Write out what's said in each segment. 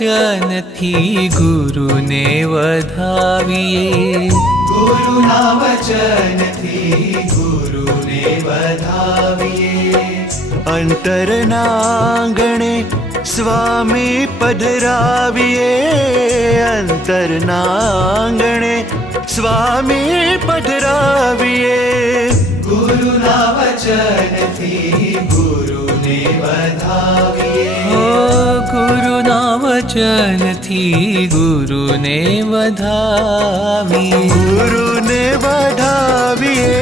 વચનથી ગુરુને વધાવીએ, ગુરુના વચનથી ગુરુને વધાવીએ. અંતરના આંગણે સ્વામી પધરાવીએ, અંતરના આંગણે સ્વામી પધરાવીએ. ગુરુના વચનથી ગુરુને વધાવીએ. ઓ ગુરુના વચનથી ગુરુને વધાવીએ, ગુરુને વધાવીએ,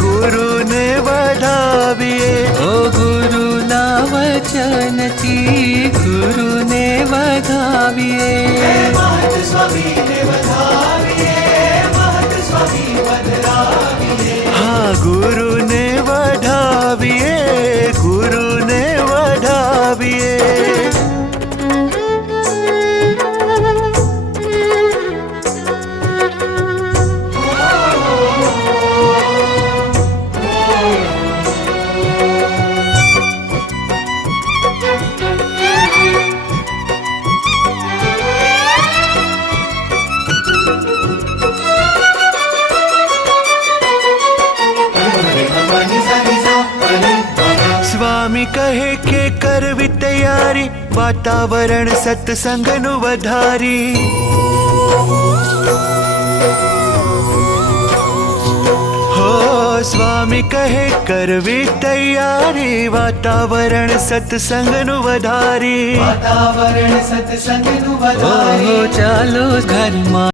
ગુરુને વધાવીએ. ઓ ગુરુના વચનથી ગુરુને વધાવીએ. મહંત સ્વામીને વધાવીએ, મહંત સ્વામી વધાવીએ. હા, ગુરુને વધાવીએ, ગુરુને વધાવીએ. સ્વામી કહે કે કરવી તૈયારી, વાતાવરણ સત્સંગનું વધારી. હો સ્વામી કહે કરવી તૈયારી, વાતાવરણ સત્સંગનું વધારી. વાતાવરણ સત્સંગનું ઓહો વધારીએ. ચાલો ઘરમાં